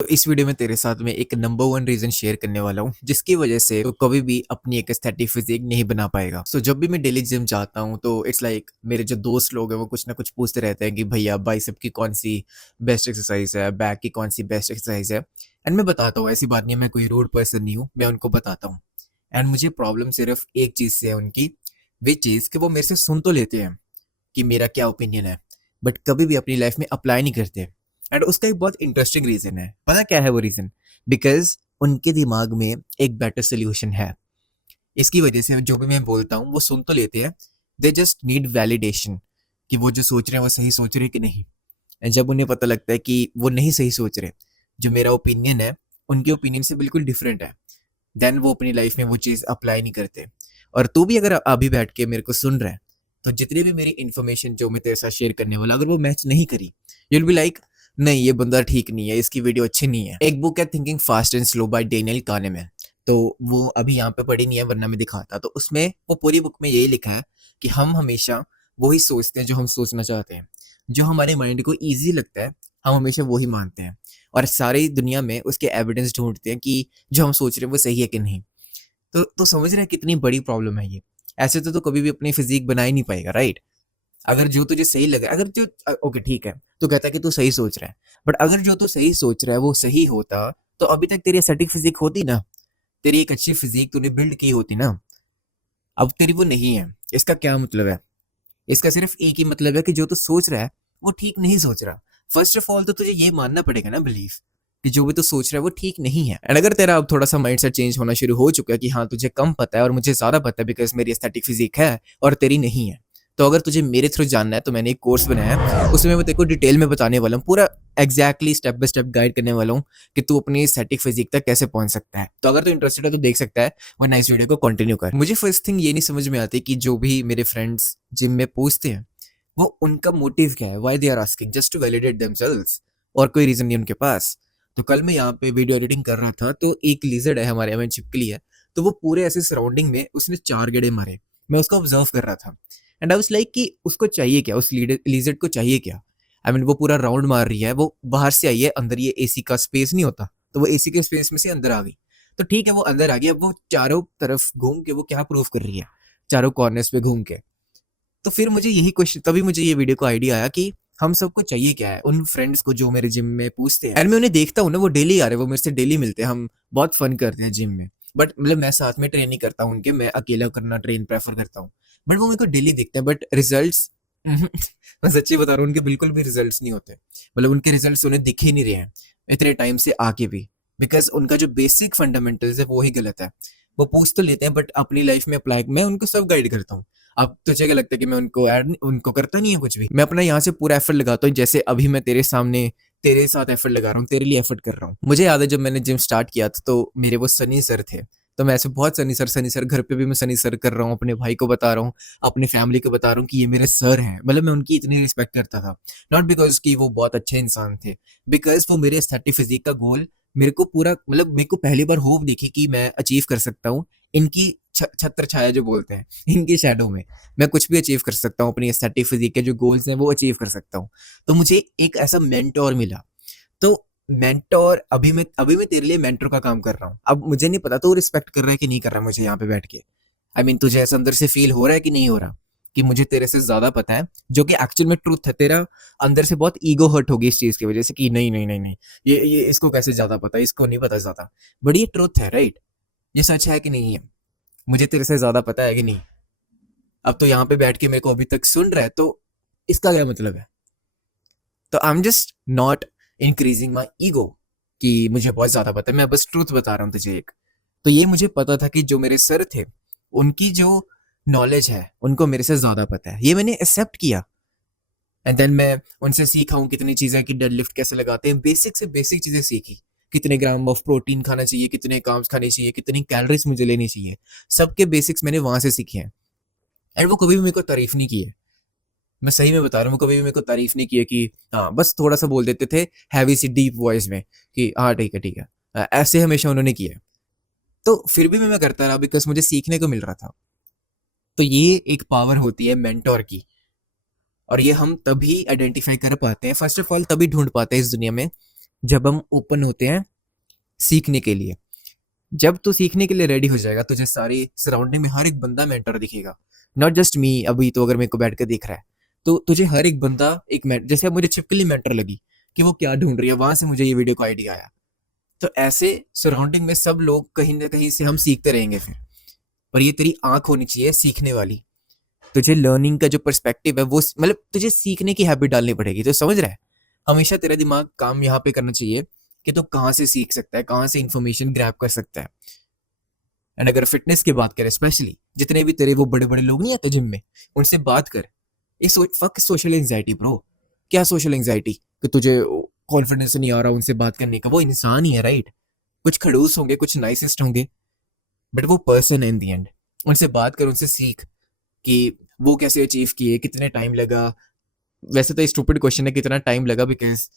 तो इस वीडियो में तेरे साथ में एक नंबर वन रीजन शेयर करने वाला हूँ जिसकी वजह से तो कभी भी अपनी एक एस्थेटिक फिजिक नहीं बना पाएगा। सो जब भी मैं डेली जिम जाता हूँ तो इट्स लाइक मेरे जो दोस्त लोग हैं वो कुछ ना कुछ पूछते रहते हैं कि भैया बाइसेप की कौन सी बेस्ट एक्सरसाइज है, बैक की कौन सी बेस्ट एक्सरसाइज है। एंड मैं बताता हूँ, ऐसी बात नहीं है, मैं कोई रूड पर्सन नहीं हूँ, मैं उनको बताता हूँ। एंड मुझे प्रॉब्लम सिर्फ एक चीज से है उनकी, वे चीज कि वो मेरे से सुन तो लेते हैं कि मेरा क्या ओपिनियन है, बट कभी भी अपनी लाइफ में अप्लाई नहीं करते। एंड उसका एक बहुत इंटरेस्टिंग रीजन है, पता क्या है वो रीजन? बिकॉज उनके दिमाग में एक बेटर सोल्यूशन है। इसकी वजह से जो भी मैं बोलता हूँ वो सुन तो लेते हैं, दे जस्ट नीड वैलिडेशन कि वो जो सोच रहे हैं वो सही सोच रहे हैं कि नहीं। एंड जब उन्हें पता लगता है कि वो नहीं सही सोच रहे, जो मेरा ओपिनियन है उनके ओपिनियन से बिल्कुल डिफरेंट है, देन वो अपनी लाइफ में वो चीज़ अप्लाई नहीं करते। और तू भी अगर अभी बैठ के मेरे को सुन रहा है तो जितनी भी मेरी इन्फॉर्मेशन जो मैं तेरे साथ शेयर करने वाला, अगर वो मैच नहीं करी, यूल बी लाइक नहीं ये बंदा ठीक नहीं है, इसकी वीडियो अच्छी नहीं है। एक बुक है thinking fast and slow by Daniel Kahneman, तो वो अभी यहाँ पे पढ़ी नहीं है वरना मैं दिखाता। तो उसमें वो पूरी बुक में यही लिखा है कि हम हमेशा वही सोचते हैं जो हम सोचना चाहते हैं, जो हमारे माइंड को ईजी लगता है हम हमेशा वही मानते हैं, और सारी दुनिया में उसके एविडेंस ढूंढते हैं कि जो हम सोच रहे हैं वो सही है कि नहीं। तो समझ रहे हैं कितनी बड़ी प्रॉब्लम है ये। ऐसे तो कभी भी अपनी फिजिक बना ही नहीं पाएगा, राइट? अगर जो तुझे सही लगे, अगर जो ओके ठीक है, तू कहता है कि तू सही सोच रहा है, बट अगर जो तू सही सोच रहा है वो सही होता तो अभी तक तेरी एस्थेटिक फिजिक होती ना, तेरी एक अच्छी फिजिक तूने बिल्ड की होती ना। अब तेरी वो नहीं है, इसका क्या मतलब है? इसका सिर्फ एक ही मतलब है कि जो तू सोच रहा है वो ठीक नहीं सोच रहा। फर्स्ट ऑफ ऑल तो तुझे ये मानना पड़ेगा ना, बिलीफ, कि जो भी तू सोच रहा है वो ठीक नहीं है। एंड अगर तेरा अब थोड़ा सा माइंडसेट चेंज होना शुरू हो चुका है कि हाँ तुझे कम पता है और मुझे ज्यादा पता है बिकॉज मेरी एस्थेटिक फिजिक है और तेरी नहीं है, तो अगर तुझे मेरे थ्रू जानना है तो मैंने एक कोर्स बनाया है, उसमें मैं तेरे को डिटेल में बताने वाला हूँ, पूरा exactly step by step guide करने वाला हूँ कि तू अपनी एस्थेटिक फिजिक तक कैसे पहुंच सकता है। तो अगर तू इंटरेस्टेड है तो देख सकता है, वरना इस वीडियो को कंटिन्यू कर। मुझे फर्स्ट थिंग ये नहीं समझ में आती कि जो भी मेरे फ्रेंड्स जिम में पूछते हैं वो उनका मोटिव क्या है, why they are asking, just to validate themselves, और कोई रीजन नहीं उनके पास। तो कल मैं यहाँ पे वीडियो एडिटिंग कर रहा था तो एक लिजर्ड है हमारे यहाँ में छिपकली है, तो वो पूरे ऐसे सराउंडिंग में उसने 4 गेड़े मारे, मैं उसको ऑब्जर्व कर रहा था। एंड आई वाज लाइक कि उसको चाहिए क्या, उस लिजर्ड को चाहिए क्या? आई मीन वो पूरा राउंड मार रही है, वो बाहर से आई है, अंदर ये एसी का स्पेस नहीं होता, तो वो एसी के स्पेस में से अंदर आ गई। तो ठीक है वो अंदर आ गई, अब वो चारों तरफ घूम के वो क्या प्रूव कर रही है, चारों कॉर्नर्स पे घूम के। तो फिर मुझे यही क्वेश्चन, तभी मुझे ये वीडियो को आइडिया आया कि हम सबको चाहिए क्या है, उन फ्रेंड्स को जो मेरे जिम में पूछते हैं। एंड मैं उन्हें देखता हूँ ना, वो डेली आ रहे हैं, वो मेरे से डेली मिलते हैं, हम बहुत फन करते हैं जिम में। बट मतलब मैं साथ में ट्रेन नहीं करता हूँ उनके, मैं अकेला करना ट्रेन प्रेफर करता हूँ। बट वो मेरे को डेली दिखते हैं, बट रिजल्ट्स मैं सच्ची बता रहा हूँ, उनके बिल्कुल भी रिजल्ट्स नहीं होते। मतलब उनके रिजल्ट्स उन्हें दिख ही नहीं रहे हैं इतने टाइम से आके भी, बिकॉज उनका जो बेसिक फंडामेंटल्स है वो ही गलत है। वो पूछ तो लेते हैं बट अपनी लाइफ में अप्लाई मैं उनको सब गाइड करता हूँ। अब तुझे क्या लगता है कि मैं उनको करता नहीं है कुछ भी? मैं अपना यहाँ से पूरा एफर्ट लगाता हूँ, जैसे अभी मैं तेरे सामने तेरे साथ एफर्ट लगा रहा हूँ, तेरे लिए एफर्ट कर रहा हूँ। मुझे याद है जब मैंने जिम स्टार्ट किया था तो मेरे वो सनी सर थे, तो मैं ऐसे बहुत सनी सर घर पे भी मैं सनी सर कर रहा हूँ, अपने भाई को बता रहा हूँ, अपनी फैमिली को बता रहा हूँ कि ये मेरे सर हैं। मतलब मैं उनकी इतनी रिस्पेक्ट करता था, नॉट बिकॉज कि वो बहुत अच्छे इंसान थे, बिकॉज वो मेरे एस्थेटिक फिजिक का गोल मेरे को पूरा, मतलब मेरे को पहली बार होप देखी कि मैं अचीव कर सकता हूँ इनकी छत्र छाया जो बोलते हैं, इनकी शैडो में मैं कुछ भी अचीव कर सकता हूँ, अपनी एस्थेटिक फिजिक के जो गोल्स हैं वो अचीव कर सकता हूँ। तो मुझे एक ऐसा मेंटोर मिला। तो मेंटोर, अभी मैं तेरे लिए मेंटोर का काम कर रहा हूँ। अब मुझे नहीं पता तो रिस्पेक्ट कर रहा है कि नहीं कर रहा है मुझे यहाँ पे बैठ के। आई मीन तुझे ऐसा अंदर से फील हो रहा है कि नहीं हो रहा कि मुझे तेरे से ज्यादा पता है, जो कि एक्चुअल में ट्रूथ है। तेरा अंदर से बहुत ईगो हर्ट होगी इस चीज की वजह से कि नहीं नहीं नहीं नहीं, ये इसको कैसे ज्यादा पता है, इसको नहीं पता ज्यादा। बट ये ट्रूथ है, राइट? ये सच है कि नहीं है? मुझे तेरे से ज्यादा पता है कि नहीं? अब तो यहाँ पे बैठ के मेरे को अभी तक सुन रहा है, तो इसका क्या मतलब है? तो I am just not increasing my ego कि मुझे बहुत ज्यादा पता है, मैं बस ट्रूथ बता रहा हूँ तुझे एक। तो ये मुझे पता था कि जो मेरे सर थे उनकी जो नॉलेज है उनको मेरे से ज्यादा पता है, ये मैंने एक्सेप्ट किया। एंड देन मैं उनसे सीखा हूँ कितनी चीजें, कि डेडलिफ्ट कैसे लगाते हैं, बेसिक से बेसिक चीजें सीखी, कितने ग्राम ऑफ प्रोटीन खाना चाहिए, कितने कार्ब्स खाने चाहिए, कितनी कैलोरीज मुझे लेनी चाहिए, सबके बेसिक्स मैंने वहां से सीखे हैं। एंड वो कभी भी मेरे को तारीफ नहीं की है, मैं सही में बता रहा हूँ, वो कभी भी मेरे को तारीफ नहीं की है कि हाँ, बस थोड़ा सा बोल देते थे हैवी सी डीप वॉइस में कि हाँ ठीक है ठीक है, ऐसे हमेशा उन्होंने किया है। तो फिर भी मैं करता रहा बिकॉज मुझे सीखने को मिल रहा था। तो ये एक पावर होती है मेंटोर की, और ये हम तभी आइडेंटिफाई कर पाते हैं, फर्स्ट ऑफ ऑल तभी ढूंढ पाते हैं इस दुनिया में जब हम ओपन होते हैं सीखने के लिए। जब तू सीखने के लिए रेडी हो जाएगा, तुझे सारी सराउंडिंग में हर एक बंदा मेंटर दिखेगा, नॉट जस्ट मी। अभी तो अगर मेरे को बैठ के देख रहा है तो तुझे हर एक बंदा एक जैसे अब मुझे छिपकली मेंटर लगी कि वो क्या ढूंढ रही है, वहां से मुझे ये वीडियो का आइडिया आया। तो ऐसे सराउंडिंग में सब लोग कहीं ना कहीं से हम सीखते रहेंगे फिर। पर ये तेरी आंख होनी चाहिए सीखने वाली। तुझे लर्निंग का जो पर्सपेक्टिव है वो मतलब तुझे सीखने की हैबिट डालनी पड़ेगी। तो समझ रहा है, हमेशा तेरा दिमाग काम यहाँ पे करना चाहिए कि तू कहाँ से सीख सकता है, कहाँ से इंफॉर्मेशन ग्रैब कर सकता है। एंड अगर फिटनेस की बात करें, स्पेशली जितने भी तेरे वो बड़े बड़े लोग नहीं आते जिम में, उनसे बात कर। ये फक सोशल एंजाइटी ब्रो। क्या सोशल एंजाइटी कि तुझे कॉन्फिडेंस नहीं आ रहा उनसे बात करने का? वो इंसान ही है, राइट? कुछ खड़ूस होंगे, कुछ नाइसिस्ट होंगे, बट वो पर्सन है इन दी एंड। उनसे बात कर, उनसे सीख कि वो कैसे अचीव किए, कितने टाइम लगा। वैसे तो स्टूपिड क्वेश्चन है कितना टाइम लगा, बिकॉज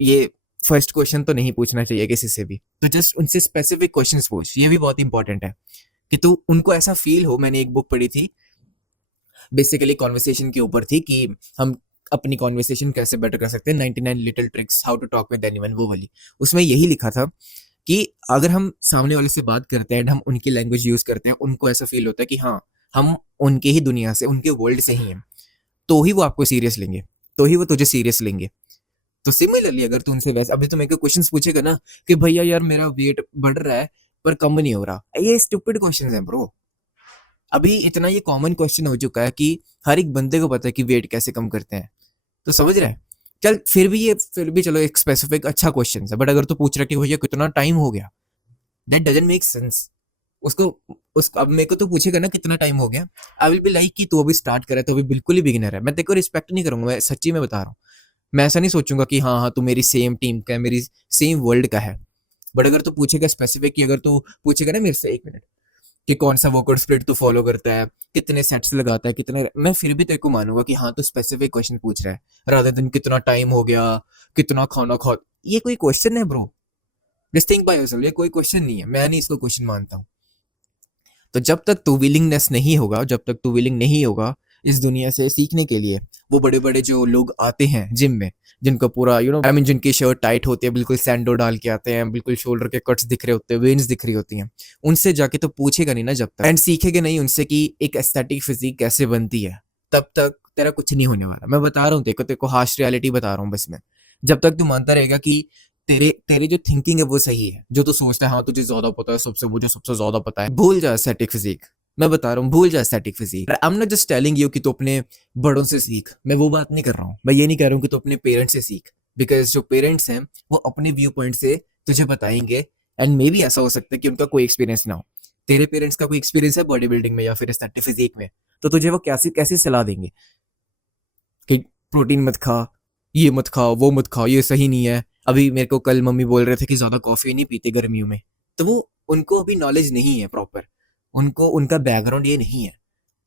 ये फर्स्ट क्वेश्चन तो नहीं पूछना चाहिए किसी से भी। तो जस्ट उनसे स्पेसिफिक क्वेश्चंस पूछ, ये भी बहुत इंपॉर्टेंट है कि तू उनको ऐसा फील हो। मैंने एक बुक पढ़ी थी, बेसिकली कॉन्वर्सेशन के ऊपर थी कि हम अपनी कॉन्वर्सेशन कैसे बेटर कर सकते हैं, 99 little tricks how to talk with anyone, वो वाली। उसमें यही लिखा था कि अगर हम सामने वाले से बात करते हैं, हम उनकी लैंग्वेज यूज करते हैं, उनको ऐसा फील होता है कि हाँ हम उनके ही दुनिया से, उनके वर्ल्ड से ही हैं, तो ही वो आपको सीरियस लेंगे, तो ही वो तुझे सीरियस लेंगे। तो सिमिलरली अगर तू उनसे वैसे, अभी तो मेरे को क्वेश्चंस पूछेगा ना कि भैया यार मेरा वेट बढ़ रहा है पर कम नहीं हो रहा, ये स्टूपिड क्वेश्चंस हैं ब्रो। अभी इतना ये कॉमन क्वेश्चन हो चुका है कि हर एक बंदे को पता है कि वेट कैसे कम करते हैं। तो समझ रहा है? चल फिर भी चलो एक स्पेसिफिक अच्छा क्वेश्चन है, बट अगर तू पूछ रहा है कि भैया कितना टाइम हो गया, दैट डजंट मेक सेंस। उसको उसको अब मेरे को तो पूछेगा ना कितना टाइम हो गया, आई विल बी लाइक कि तू अभी स्टार्ट करे, तो अभी बिल्कुल ही बिगिनर है। मैं तेरे को रिस्पेक्ट नहीं करूंगा, मैं सच्ची में बता रहा हूँ। मैं ऐसा नहीं सोचूंगा कि हाँ हाँ तू मेरी सेम टीम का है, मेरी सेम वर्ल्ड का है। बट अगर तू पूछेगा स्पेसिफिक, कि अगर तू पूछेगा ना मेरे से, एक मिनट, कि कौन सा वर्कआउट स्प्लिट तू फॉलो करता है, कितने सेट्स लगाता है, कितने, मैं फिर भी तेरे को मानूंगा कि हाँ तू स्पेसिफिक क्वेश्चन पूछ रहा है, रादर देन कितना टाइम हो गया, कितना खाना खा। ये कोई क्वेश्चन है bro? Just think by yourself, ये कोई क्वेश्चन नहीं है, मैं नहीं इसको क्वेश्चन मानता हूँ। तो जब तक तू विलिंगनेस नहीं होगा, जब तक तू विलिंग नहीं होगा इस दुनिया से सीखने के लिए, वो बड़े बड़े जो लोग आते हैं जिम में, जिनको पूरा आई मीन जिनकी शर्ट टाइट होती है, बिल्कुल सैंडो डाल के आते हैं, बिल्कुल शोल्डर के कट्स दिख रहे होते हैं, वेन्स दिख रही होती हैं, उनसे जाके तो पूछेगा नहीं ना जब तक, एंड सीखेगा नहीं उनसे कि एक एस्थेटिक फिजिक कैसे बनती है, तब तक तेरा कुछ नहीं होने वाला। मैं बता रहा हूँ तेरे को हार्श रियलिटी बता रहा हूँ बस मैं। जब तक तू मानता रहेगा कि तेरे तेरी जो थिंकिंग है वो सही है, जो तू सोचता है हाँ तुझे ज्यादा पता है सबसे, मुझे सबसे ज्यादा पता है, भूल जा एस्थेटिक फिजिक। मैं बता रहा हूँ भूल जा aesthetic physique. I am not just telling you कि तू अपने बड़ों से सीख, मैं वो बात नहीं कर रहा हूँ। मैं ये नहीं कह रहा हूँ कि तू अपने पेरेंट्स से सीख, बिकॉज जो पेरेंट्स हैं वो अपने व्यू पॉइंट से तुझे बताएंगे, एंड मे भी ऐसा हो सकता है कि उनका कोई एक्सपीरियंस ना हो। तेरे पेरेंट्स का कोई एक्सपीरियंस है बॉडी बिल्डिंग में या फिर एस्थेटिक फिजिक में, तो तुझे वो कैसी कैसी सलाह देंगे कि प्रोटीन मत खा, ये मत खा, वो मत खा, ये सही नहीं है। अभी मेरे को कल मम्मी बोल रहे थे कि ज्यादा कॉफी नहीं पीते गर्मियों में, तो वो उनको अभी नॉलेज नहीं है प्रॉपर, उनको उनका बैकग्राउंड ये नहीं है,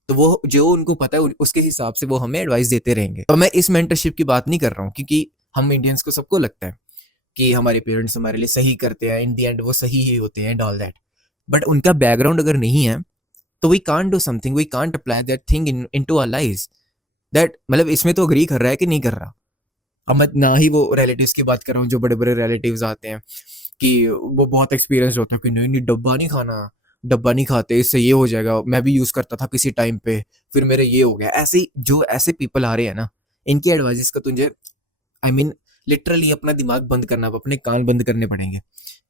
तो वो जो उनको पता है उसके हिसाब से वो हमें एडवाइस देते रहेंगे। और मैं इस मेंटरशिप की बात नहीं कर रहा हूँ, क्योंकि हम इंडियंस को सबको लगता है कि हमारे पेरेंट्स हमारे लिए सही करते हैं, इन दी एंड वो सही ही होते हैं एंड ऑल दैट। बट उनका बैकग्राउंड अगर नहीं है तो we can't do something, we can't apply that thing into our lives. That मतलब इसमें तो अग्री कर रहा है कि नहीं कर रहा। अब मैं ना ही वो रिलेटिव्स की बात कर रहा हूँ, जो बड़े बड़े रिलेटिव्स आते हैं कि वो बहुत एक्सपीरियंस होता है कि नहीं नहीं डब्बा नहीं खाना, डब्बा नहीं खाते, इससे ये हो जाएगा, मैं भी यूज करता था किसी टाइम पे, फिर मेरे ये हो गया। ऐसे ही जो ऐसे पीपल आ रहे हैं ना, इनकी एडवाइस का तुझे आई मीन लिटरली अपना दिमाग बंद करना, अपने कान बंद करने पड़ेंगे।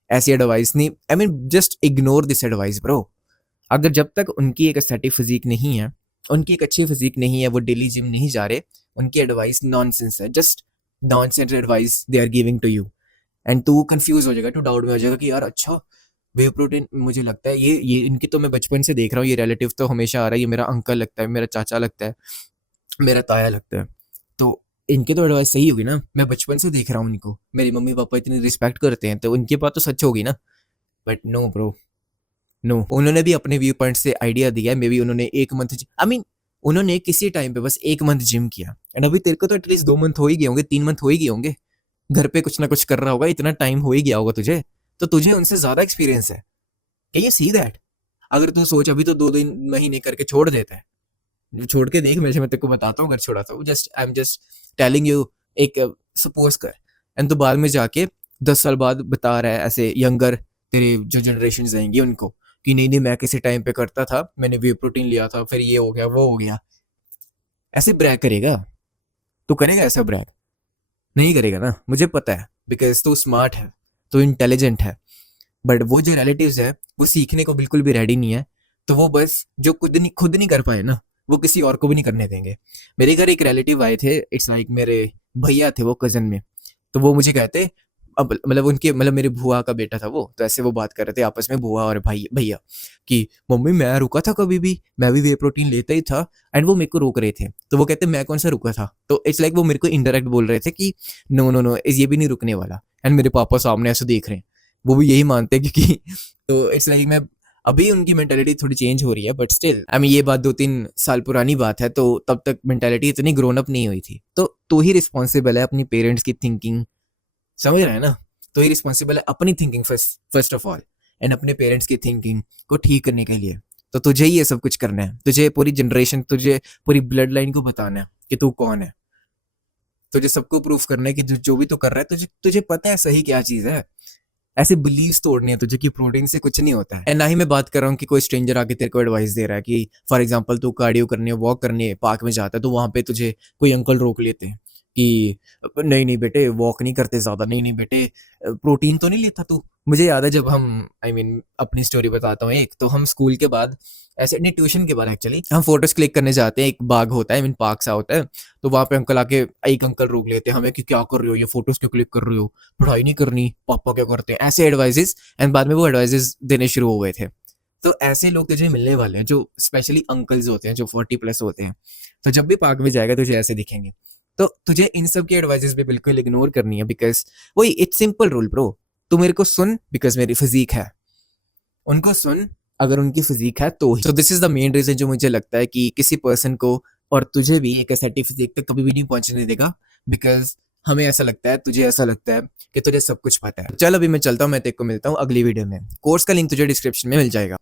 ऐसी एडवाइस नहीं, I mean just ignore this advice bro. अगर जब तक उनकी एक एस्थेटिक फिजिक नहीं है, उनकी एक अच्छी फिजिक नहीं है, वो डेली जिम नहीं जा रहे, उनकी एडवाइस नॉनसेंस है, just nonsense advice they are giving to you. And तू कंफ्यूज हो जाएगा, तू डाउट में हो जाएगा कि यार अच्छा वे प्रोटीन, मुझे लगता है ये इनकी तो मैं बचपन से देख रहा हूँ, ये रिलेटिव तो हमेशा आ रहा है, ये मेरा अंकल लगता है, मेरा चाचा लगता है, मेरा ताया लगता है, तो इनकी तो एडवाइस सही होगी ना, मैं बचपन से देख रहा हूँ इनको, मेरे मम्मी पापा इतनी रिस्पेक्ट करते हैं, तो उनकी बात तो सच होगी ना। बट नो ब्रो, नो, उन्होंने भी अपने व्यू पॉइंट से आइडिया दिया है। मे बी उन्होंने एक मंथ आई मीन उन्होंने किसी टाइम पे बस एक मंथ जिम किया, एंड अभी तेरे को तो एटलीस्ट 2 मंथ हो ही गए होंगे, 3 मंथ हो ही गए होंगे, घर पे कुछ ना कुछ कर रहा होगा, इतना टाइम हो ही गया होगा तुझे, तो तुझे उनसे ज्यादा एक्सपीरियंस है। Can you see that? अगर तू सोच अभी तो 2 दिन महीने करके छोड़ देता है, छोड़ के देख मेरे से, मैं तेरे को बताता हूँ अगर छोड़ा तो, just I am just telling you, एक सपोज कर, एंड तो बाद में जाके 10 साल बाद बता रहा है ऐसे यंगर तेरे जो जनरेशन आएंगी उनको कि नहीं नहीं मैं किसी टाइम पे करता था, मैंने वे प्रोटीन लिया था, फिर ये हो गया वो हो गया। ऐसे ब्रैग करेगा? तू करेगा ऐसा ब्रैग? नहीं करेगा ना, मुझे पता है, बिकॉज तू स्मार्ट है, तू इंटेलिजेंट है। बट वो जो रिलेटिव्स है वो सीखने को बिल्कुल भी रेडी नहीं है। तो वो बस जो खुद नहीं कर पाए ना, वो किसी और को भी नहीं करने देंगे। मेरे घर एक रिलेटिव आए थे, इट्स लाइक मेरे भैया थे वो कजन में। तो वो मुझे कहते, अब मतलब उनके मतलब मेरी बुआ का बेटा था वो, तो ऐसे वो बात कर रहे थे आपस में बुआ और भाई भैया कि मम्मी मैं रुका था कभी भी, मैं भी वे प्रोटीन लेता ही था एंड वो मेरे को रोक रहे थे। तो वो कहते मैं कौन सा रुका था, तो इट्स लाइक वो मेरे को इनडायरेक्ट बोल रहे थे कि नो नो नो ये भी नहीं रुकने वाला। एंड मेरे पापा सामने ऐसे देख रहे हैं, वो भी यही मानते हैं क्योंकि तो इट्स लाइक मैं अभी उनकी मेंटालिटी थोड़ी चेंज हो रही है, बट स्टिल आई मीन ये बात 2-3 साल पुरानी बात है, तो तब तक मेंटालिटी इतनी ग्रोन अप नहीं हुई थी। तो तू ही रिस्पॉन्सिबल है अपनी पेरेंट्स की थिंकिंग, समझ रहा है ना? तो ही रिस्पॉन्सिबल है अपनी thinking first of all, and अपने पेरेंट्स की थिंकिंग को ठीक करने के लिए। तो तुझे ही ये सब कुछ करना है, तुझे पूरी जनरेशन, तुझे पूरी ब्लड लाइन को बताना है कि तू कौन है। तुझे सबको प्रूफ करना है कि जो भी तू कर रहा है तुझे तुझे पता है सही क्या चीज है। ऐसे बिलीव्स तोड़ने हैं तुझे कि प्रोटीन से कुछ नहीं होता है। एंड ना ही मैं बात कर रहा हूँ कि कोई स्ट्रेंजर आके तेरे को एडवाइस दे रहा है कि फॉर एग्जांपल तू कार्डियो करने वॉक करने पार्क में जाता है, तो वहां पे तुझे कोई अंकल रोक लेते हैं कि नहीं नहीं बेटे वॉक नहीं करते ज्यादा, नहीं नहीं बेटे प्रोटीन तो नहीं लेता तू। मुझे याद है जब हम आई मीन अपनी स्टोरी बताता हूँ एक, तो हम स्कूल के बाद ऐसे नहीं ट्यूशन के बाद एक्चुअली हम फोटोज क्लिक करने जाते हैं, एक बाग होता है आई मीन पार्क सा होता है। तो वहां पे अंकल आके एक अंकल रोक लेते हैं हमें कि क्या कर रहे हो, ये फोटोज क्यों क्लिक कर रहे हो, पढ़ाई नहीं करनी, पापा क्या करते हैं, ऐसे एडवाइजेस। एंड बाद में वो एडवाइजेस देने शुरू हो गए थे। तो ऐसे लोग तुझे मिलने वाले हैं जो स्पेशली अंकल्स होते हैं जो 40+ होते हैं। तो जब भी पार्क में जाएगा तुझे ऐसे दिखेंगे। तो तुझे इन सब की एडवाइजेस भी बिल्कुल इग्नोर करनी है, बिकॉज वही इट्स सिंपल रूल ब्रो। तू मेरे को सुन बिकॉज मेरी फिजिक है, उनको सुन अगर उनकी फिजिक है तो ही। So this is the main reason जो मुझे लगता है कि किसी पर्सन को और तुझे भी एक एस्थेटिक फिजिक तक कभी भी नहीं पहुंचने देगा, बिकॉज हमें ऐसा लगता है, तुझे ऐसा लगता है कि तुझे सब कुछ पता है। चल अभी मैं चलता हूँ, मैं तेरे को मिलता हूँ अगली वीडियो में। कोर्स का लिंक तुझे डिस्क्रिप्शन में मिल जाएगा।